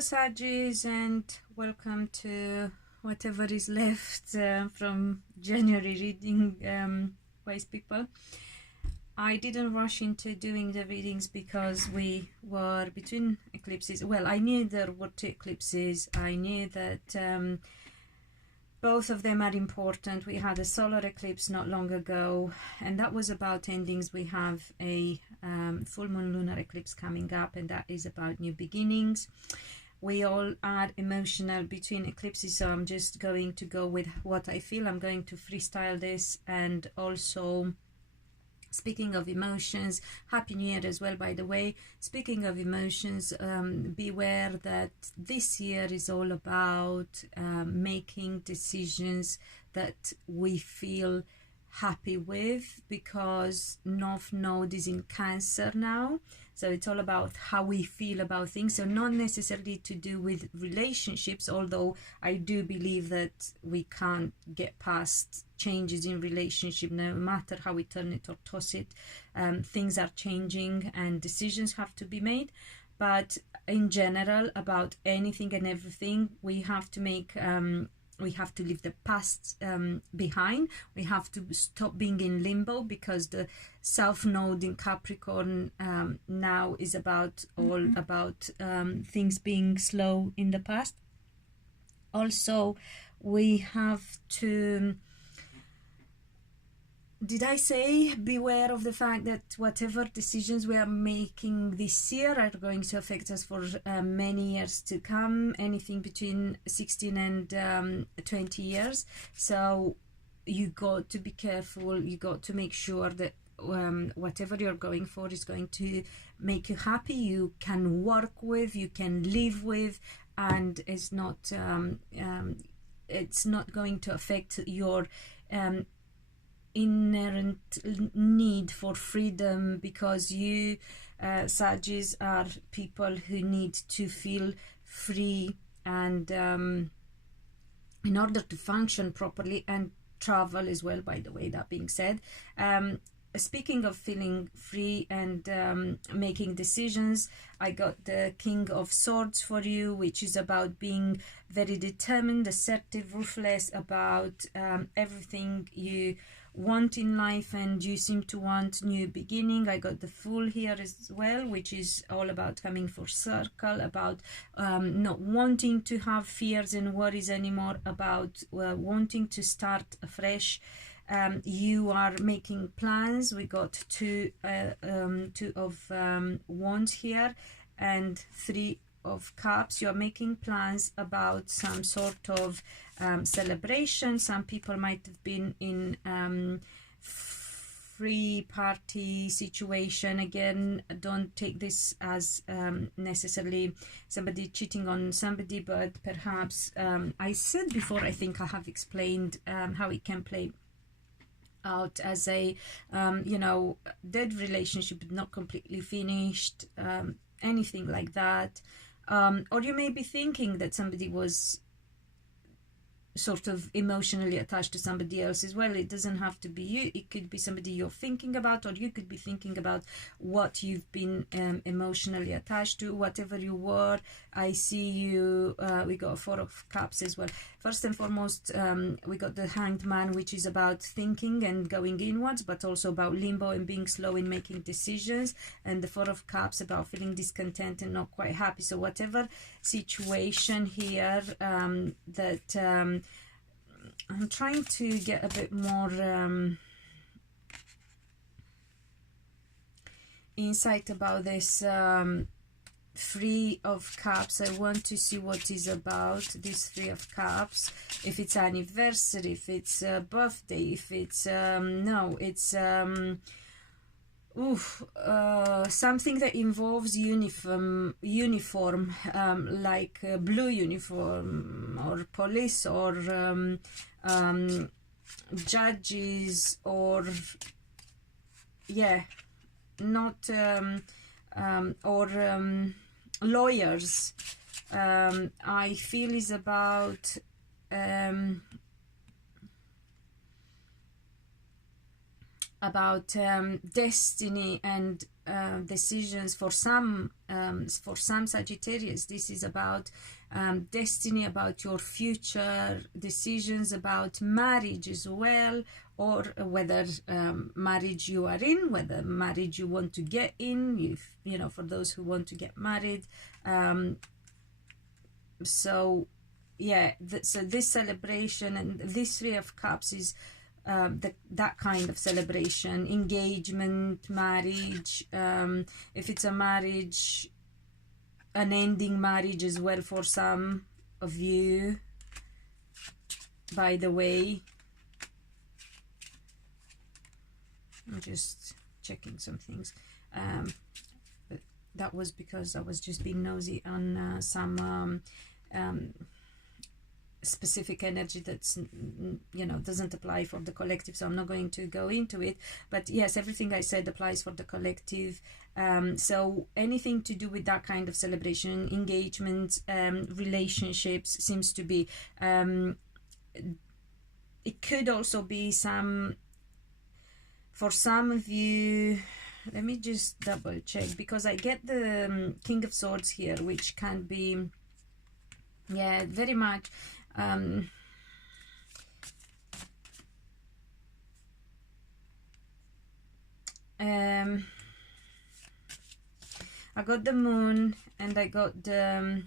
Saggis, and welcome to whatever is left from January reading, wise people. I didn't rush into doing the readings because we were between eclipses. Well, I knew there were two eclipses. I knew that both of them are important. We had a solar eclipse not long ago, and that was about endings. We have a full moon lunar eclipse coming up, and that is about new beginnings. We all are emotional between eclipses, so I'm just going to go with what I feel. I'm going to freestyle this. And also, speaking of emotions, Happy New Year as well, by the way. Speaking of emotions, beware that this year is all about making decisions that we feel happy with, because North Node is in Cancer now, so it's all about how we feel about things. So not necessarily to do with relationships, although I do believe that we can't get past changes in relationship no matter how we turn it or toss it. Things are changing and decisions have to be made. But in general, about anything and everything, we have to make we have to leave the past behind. We have to stop being in limbo, because the South Node in Capricorn now is about all about things being slow in the past. Also, we have to, did I say beware of the fact that whatever decisions we are making this year are going to affect us for many years to come, anything between 16 and 20 years. So you got to be careful. You got to make sure that whatever you're going for is going to make you happy, you can work with, you can live with, and it's not going to affect your inherent need for freedom, because you Sagittarius are people who need to feel free, and in order to function properly and travel as well, by the way. That being said, speaking of feeling free and making decisions, I got the King of Swords for you, which is about being very determined, assertive, ruthless about everything you want in life, and you seem to want new beginning. I got the Fool here as well, which is all about coming full circle, about not wanting to have fears and worries anymore, about wanting to start afresh. You are making plans. We got two of Wands here and Three of Cups. You're making plans about some sort of celebration. Some people might have been in free party situation. Again, don't take this as necessarily somebody cheating on somebody, but perhaps I said before, I think I have explained how it can play out as a you know, dead relationship, not completely finished, anything like that. Or you may be thinking that somebody was sort of emotionally attached to somebody else as well. It doesn't have to be you. It could be somebody you're thinking about, or you could be thinking about what you've been emotionally attached to. Whatever you were, I see you. We got Four of Cups as well. First and foremost, we got the Hanged Man, which is about thinking and going inwards, but also about limbo and being slow in making decisions. And the Four of Cups about feeling discontent and not quite happy. So whatever situation here that I'm trying to get a bit more insight about this Three of Cups. I want to see what is about this Three of Cups. If it's anniversary, if it's a birthday, if it's no, it's something that involves uniform, like blue uniform, or police, or judges, or yeah, not or lawyers. I feel is about about destiny and decisions. For some Sagittarius, this is about destiny, about your future, decisions about marriage as well, or whether marriage you are in, whether marriage you want to get in, if you know, for those who want to get married. So yeah, so this celebration and this Three of Cups is that kind of celebration, engagement, marriage. If it's a marriage, an ending marriage as well for some of you, by the way. I'm just checking some things, but that was because I was just being nosy on some specific energy that's, you know, doesn't apply for the collective, so I'm not going to go into it. But yes, everything I said applies for the collective. So anything to do with that kind of celebration, engagement, relationships seems to be, it could also be some, for some of you, let me just double check, because I get the King of Swords here, which can be, yeah, very much I got the Moon, and I got the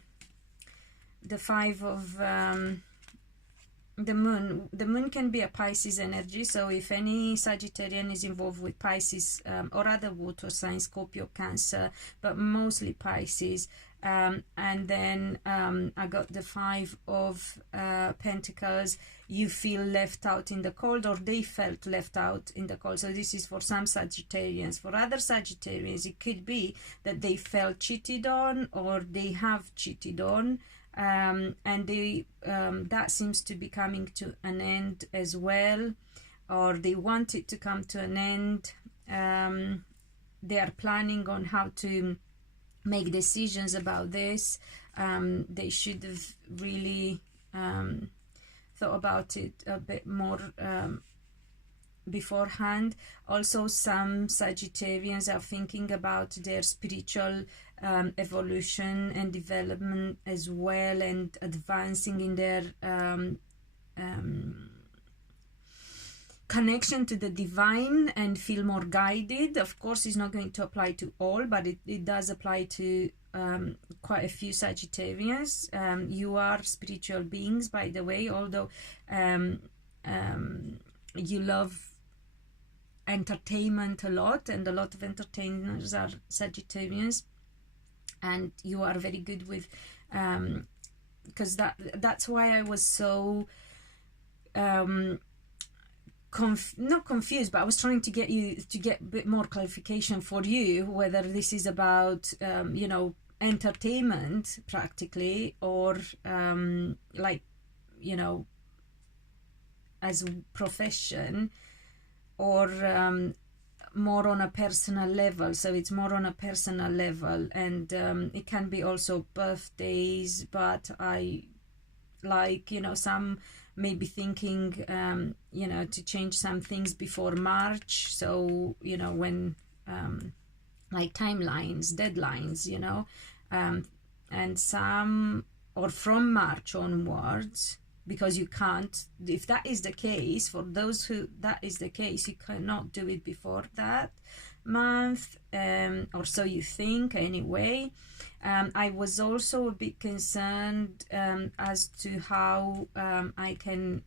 Five of the Moon. The Moon can be a Pisces energy, so if any Sagittarian is involved with Pisces or other water signs, Scorpio, Cancer, but mostly Pisces. And then I got the Five of Pentacles. You feel left out in the cold, or they felt left out in the cold. So this is for some Sagittarians. For other Sagittarians, it could be that they felt cheated on, or they have cheated on, and they that seems to be coming to an end as well, or they want it to come to an end. They are planning on how to make decisions about this. They should have really thought about it a bit more beforehand. Also, some Sagittarians are thinking about their spiritual evolution and development as well, and advancing in their connection to the divine, and feel more guided. Of course, it's not going to apply to all, but it does apply to quite a few Sagittarians. You are spiritual beings, by the way, although you love entertainment a lot, and a lot of entertainers are Sagittarians, and you are very good with because that's why I was so not confused, but I was trying to get you to get a bit more clarification for you, whether this is about you know, entertainment practically, or like, you know, as profession, or more on a personal level. So it's more on a personal level, and it can be also birthdays, but I, like, you know, some may be thinking you know, to change some things before March, so you know, when like timelines, deadlines, you know, and some, or from March onwards, because you can't, if that is the case, for those who that is the case, you cannot do it before that month, or so you think anyway. I was also a bit concerned as to how I can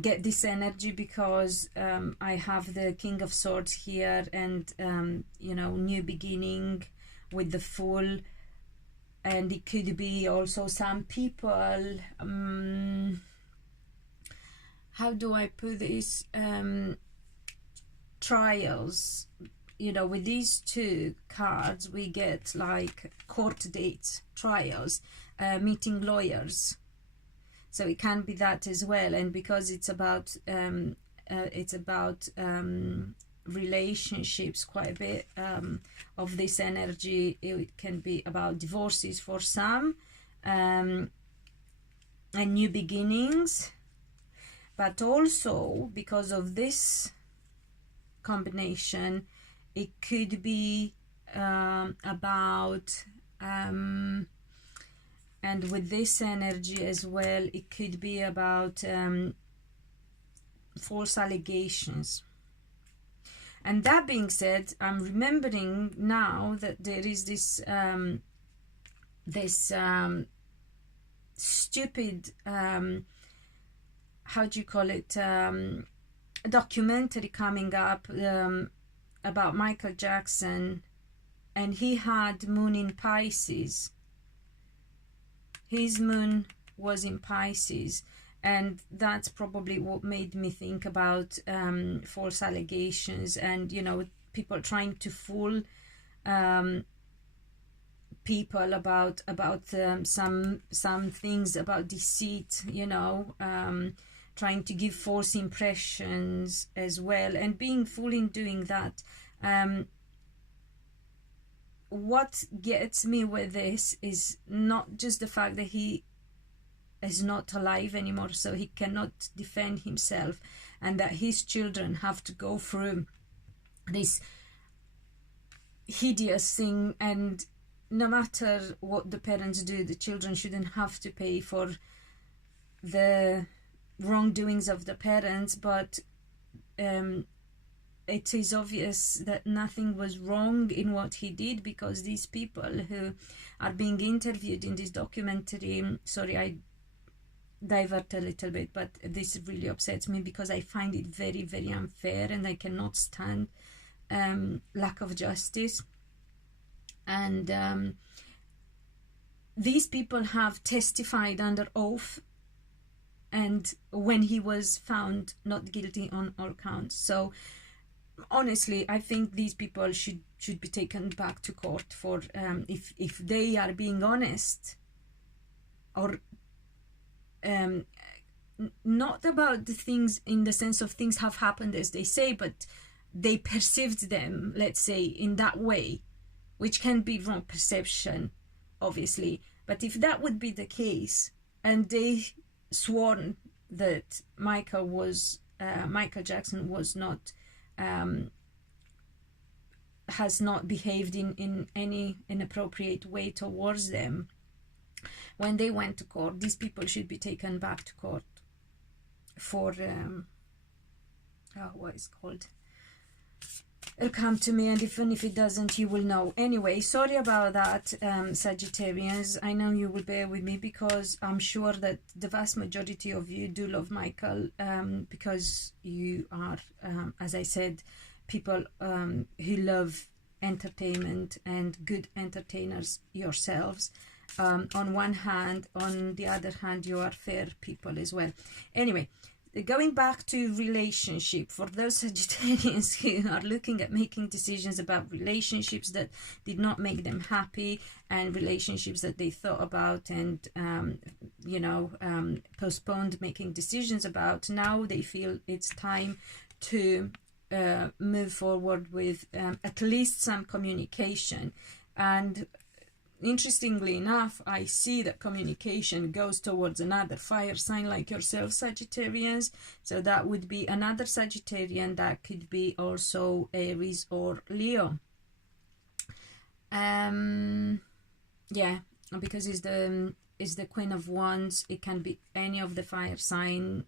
get this energy, because I have the King of Swords here, and you know, new beginning with the Fool. And it could be also some people, how do I put this, trials. You know, with these two cards we get like court dates, trials, meeting lawyers, so it can be that as well. And because it's about relationships, quite a bit of this energy, it can be about divorces for some, and new beginnings. But also, because of this combination. It could be about and with this energy as well, it could be about false allegations. And that being said, I'm remembering now that there is this stupid how do you call it, documentary coming up about Michael Jackson, and he had moon in Pisces. His moon was in Pisces, and that's probably what made me think about false allegations, and you know, people trying to fool people about some things, about deceit, you know, trying to give false impressions as well, and being fooled in doing that. What gets me with this is not just the fact that he is not alive anymore, so he cannot defend himself, and that his children have to go through this hideous thing, and no matter what the parents do, the children shouldn't have to pay for the wrongdoings of the parents. But it is obvious that nothing was wrong in what he did, because these people who are being interviewed in this documentary, sorry, I divert a little bit, but this really upsets me because I find it very, very unfair, and I cannot stand lack of justice. And these people have testified under oath, and when he was found not guilty on all counts. So honestly, I think these people should be taken back to court for if they are being honest, or not about the things in the sense of things have happened as they say, but they perceived them, let's say, in that way, which can be wrong perception, obviously. But if that would be the case, and they sworn that Michael Jackson was not has not behaved in any inappropriate way towards them, when they went to court, these people should be taken back to court for what is called, it'll come to me, and even if it doesn't, you will know. Anyway, sorry about that, Sagittarians. I know you will bear with me, because I'm sure that the vast majority of you do love Michael, because you are, as I said, people who love entertainment and good entertainers yourselves. On one hand, on the other hand, you are fair people as well. Anyway, going back to relationship, for those Sagittarians who are looking at making decisions about relationships that did not make them happy, and relationships that they thought about and postponed making decisions about, now they feel it's time to move forward with at least some communication. And interestingly enough, I see that communication goes towards another fire sign like yourself, Sagittarians. So that would be another Sagittarian. That could be also Aries or Leo. Yeah, because it's the Queen of Wands. It can be any of the fire signs,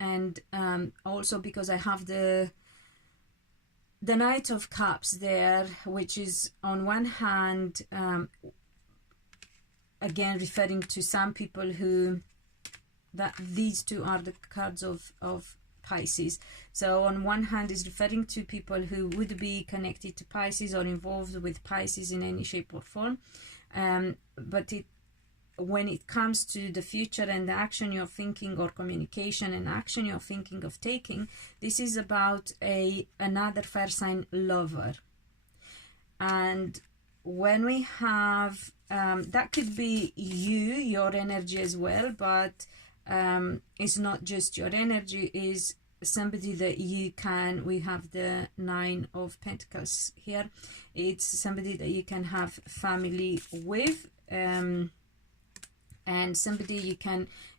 and also because I have the Knight of Cups there, which is on one hand, again referring to some people who, that these two are the cards of Pisces. So on one hand is referring to people who would be connected to Pisces or involved with Pisces in any shape or form. But when it comes to the future and the action you're thinking, or communication and action you're thinking of taking, this is about another fire sign lover. And when we have that could be your energy as well, but it's not just your energy, is somebody that you can, we have the Nine of Pentacles here, it's somebody that you can have family with, and somebody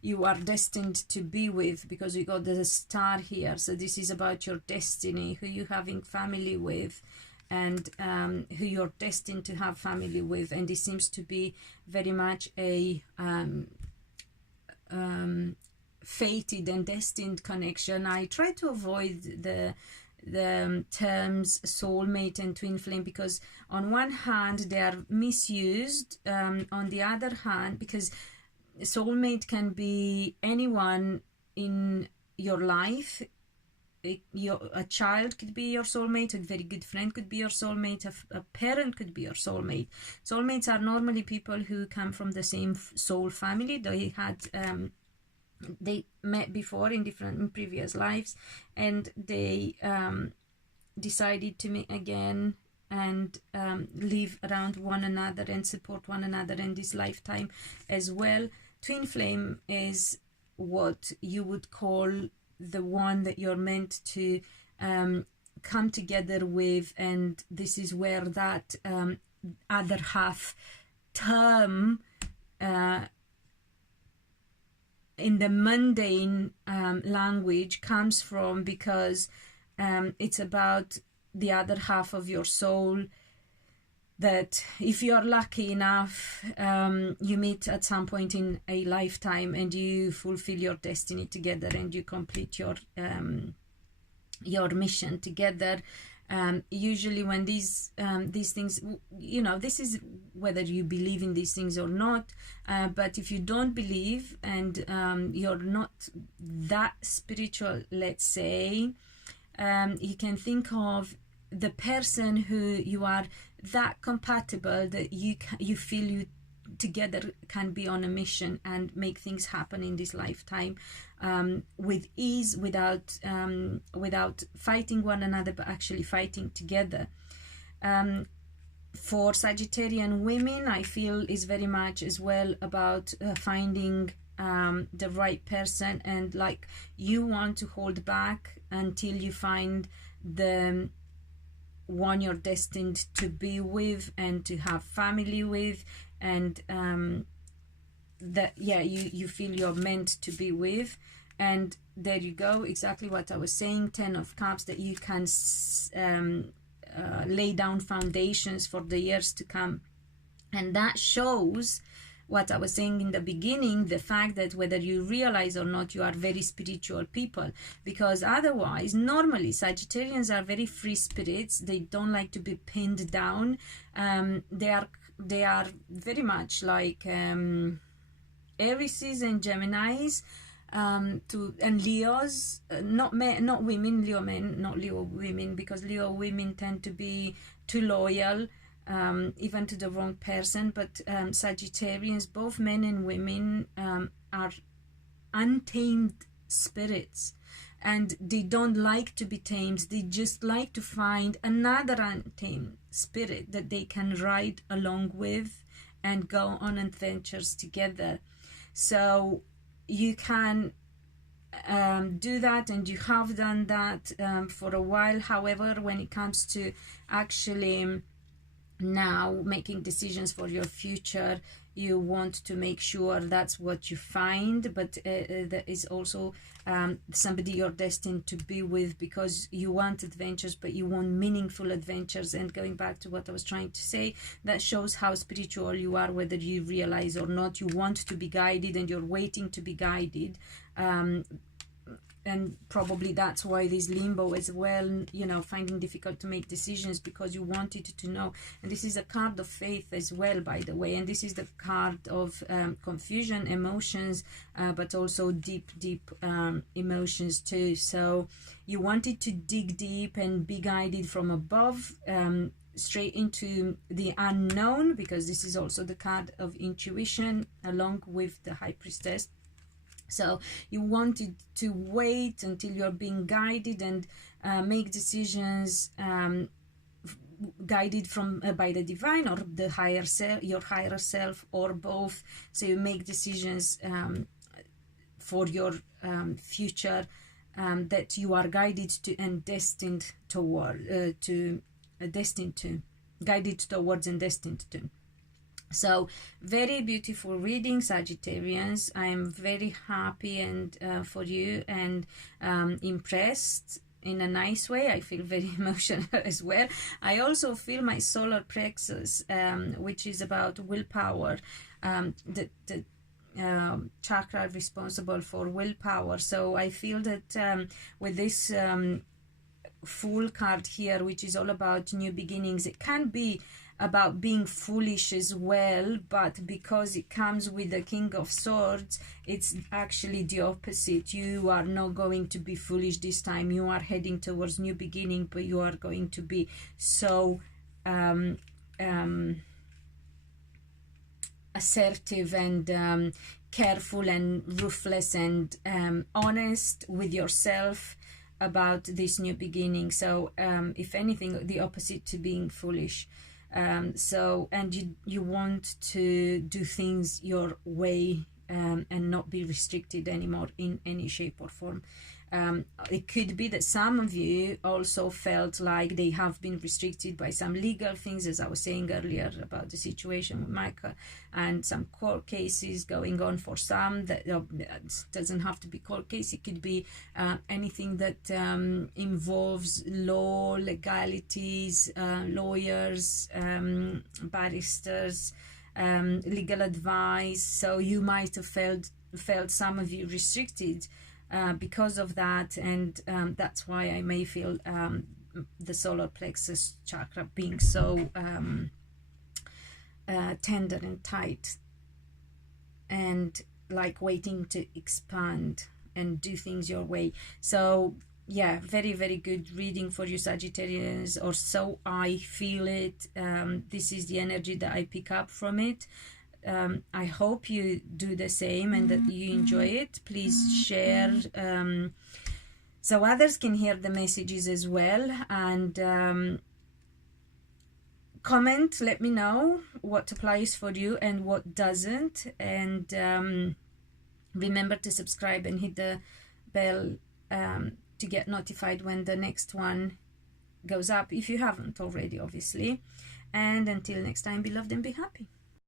you are destined to be with, because you got the star here. So this is about your destiny, who you're having family with, and who you're destined to have family with. And this seems to be very much a fated and destined connection. I try to avoid the terms soulmate and twin flame, because on one hand they are misused, on the other hand, because soulmate can be anyone in your life. A child could be your soulmate, a very good friend could be your soulmate, a parent could be your soulmate. Soulmates are normally people who come from the same soul family. They met before in previous lives, and they decided to meet again and live around one another and support one another in this lifetime as well. Twin flame is what you would call the one that you're meant to come together with, and this is where that other half term in the mundane language comes from, because it's about the other half of your soul that, if you're lucky enough, you meet at some point in a lifetime and you fulfill your destiny together and you complete your mission together. Usually when these things, you know, this is whether you believe in these things or not, but if you don't believe and you're not that spiritual, let's say, you can think of the person who you are that compatible that you feel you together can be on a mission and make things happen in this lifetime with ease, without fighting one another, but actually fighting together. For Sagittarian women, I feel is very much as well about finding the right person, and like you want to hold back until you find the one you're destined to be with and to have family with, and that you feel you're meant to be with. And there you go, exactly what I was saying, 10 of Cups, that you can lay down foundations for the years to come. And that shows what I was saying in the beginning, the fact that whether you realize or not, you are very spiritual people, because otherwise, normally Sagittarians are very free spirits. They don't like to be pinned down. They are very much like Aries and Geminis, and Leos, not women, Leo men, not Leo women, because Leo women tend to be too loyal, even to the wrong person. But Sagittarians, both men and women, are untamed spirits, and they don't like to be tamed. They just like to find another untamed spirit that they can ride along with and go on adventures together. So you can do that, and you have done that for a while. However, when it comes to actually now making decisions for your future, you want to make sure that's what you find, but there is also somebody you're destined to be with, because you want adventures, but you want meaningful adventures. And going back to what I was trying to say, that shows how spiritual you are, whether you realize or not. You want to be guided, and you're waiting to be guided, and probably that's why this limbo as well, you know, finding difficult to make decisions, because you wanted to know. And this is a card of faith as well, by the way, and this is the card of confusion, emotions, but also deep emotions too. So you wanted to dig deep and be guided from above, straight into the unknown, because this is also the card of intuition along with the High Priestess. So you wanted to wait until you're being guided and make decisions guided from by the divine or the higher self, your higher self, or both. So you make decisions for your future that you are guided to and destined toward, guided towards and destined to. So very beautiful reading, Sagittarians. I am very happy and for you, and impressed in a nice way. I feel very emotional as well. I also feel my solar plexus, which is about willpower, the chakra responsible for willpower. So I feel that with this Fool card here, which is all about new beginnings, it can be about being foolish as well, but because it comes with the King of Swords, it's actually the opposite. You are not going to be foolish this time. You are heading towards new beginning, but you are going to be so assertive and careful and ruthless and honest with yourself about this new beginning. So if anything, the opposite to being foolish. So, and you want to do things your way, and not be restricted anymore in any shape or form. It could be that some of you also felt like they have been restricted by some legal things, as I was saying earlier about the situation with Michael, and some court cases going on for some. That doesn't have to be court case. It could be anything that involves law, legalities, lawyers, barristers, legal advice. So you might have felt some of you restricted because of that, and that's why I may feel the solar plexus chakra being so tender and tight, and like waiting to expand and do things your way. So yeah, very, very good reading for you, Sagittarians, or so I feel it. This is the energy that I pick up from it. I hope you do the same and that you enjoy it. Please share so others can hear the messages as well, and comment, let me know what applies for you and what doesn't, and remember to subscribe and hit the bell to get notified when the next one goes up, if you haven't already, obviously. And until next time, be loved and be happy.